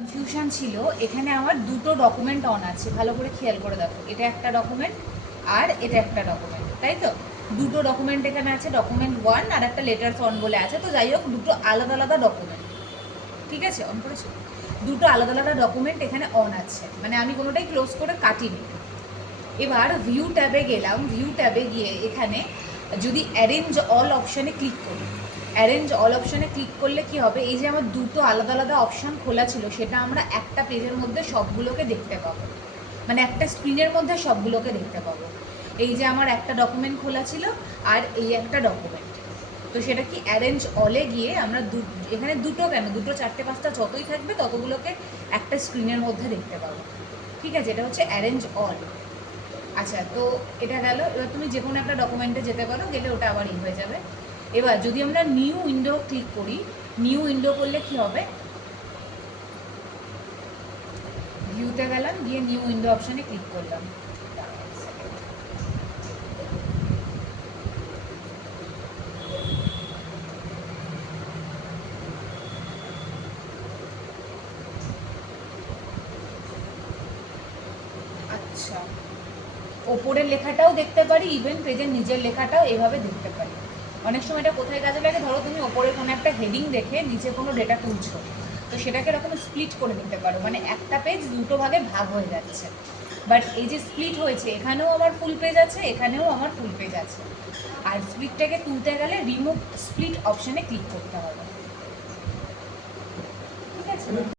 Confusion ছিল, এখানে আমার দুটো ডকুমেন্ট অন আছে, ভালো করে খেয়াল করে দেখো, এটা একটা ডকুমেন্ট আর এটা একটা ডকুমেন্ট, তাই তো? দুটো ডকুমেন্ট এখানে আছে, ডকুমেন্ট 1 আর একটা লেটার অন বলে আছে। তো যাই হোক, দুটো আলাদা আলাদা ডকুমেন্ট, ঠিক আছে? অন করেছো? দুটো আলাদা আলাদা ডকুমেন্ট এখানে অন আছে, মানে আমি কোনোটাই ক্লোজ করে কাটিনি। এবার ভিউ ট্যাবে গেলাম, ভিউ ট্যাবে গিয়ে এখানে যদি অ্যারেঞ্জ অল অপশানে ক্লিক করি, অ্যারেঞ্জ অল অপশানে ক্লিক করলে কি হবে, এই যে আমার দুটো আলাদা আলাদা অপশান খোলা ছিল সেটা আমরা একটা পেজের মধ্যে সবগুলোকে দেখতে পাবো, মানে একটা স্ক্রিনের মধ্যে সবগুলোকে দেখতে পাবো। এই যে আমার একটা ডকুমেন্ট খোলা ছিল আর এই একটা ডকুমেন্ট, তো সেটা কি অ্যারেঞ্জ অলে গিয়ে আমরা এখানে দুটো কেন, দুটো চারটে পাঁচটা যতই থাকবে ততগুলোকে একটা স্ক্রিনের মধ্যে দেখতে পাবো, ঠিক আছে? এটা হচ্ছে অ্যারেঞ্জ অল। আচ্ছা, তো এটা গেল। এবার তুমি যে কোনো একটা ডকুমেন্টে যেতে পারো, গেলে ওটা আবার হয়ে যাবে। এবার যদি আমরা নিউ উইন্ডো ক্লিক করি, নিউ উইন্ডো করলে কি হবে, ভিউতে গেলাম, গিয়ে নিউ উইন্ডো অপশানে ক্লিক করলাম। আচ্ছা, ওপরের লেখাটাও দেখতে পারি, ইভেন পেজের নিজের লেখাটাও এভাবে দেখতে পারি। অনেক সময় এটা কোথায় কাজে লাগে, ধরো তুমি ওপরে কোনো একটা হেডিং দেখে নিচে কোনো ডেটা তুলছো, তো সেটাকে এরকম স্প্লিট করে নিতে পারো, মানে একটা পেজ দুটো ভাগে ভাগ হয়ে যাচ্ছে, বাট এই যে স্প্লিট হয়েছে, এখানেও আমার ফুল পেজ আছে, এখানেও আমার ফুল পেজ আছে। আর স্প্লিটটাকে তুলতে গেলে রিমুভ স্প্লিট অপশানে ক্লিক করতে হবে, ঠিক আছে?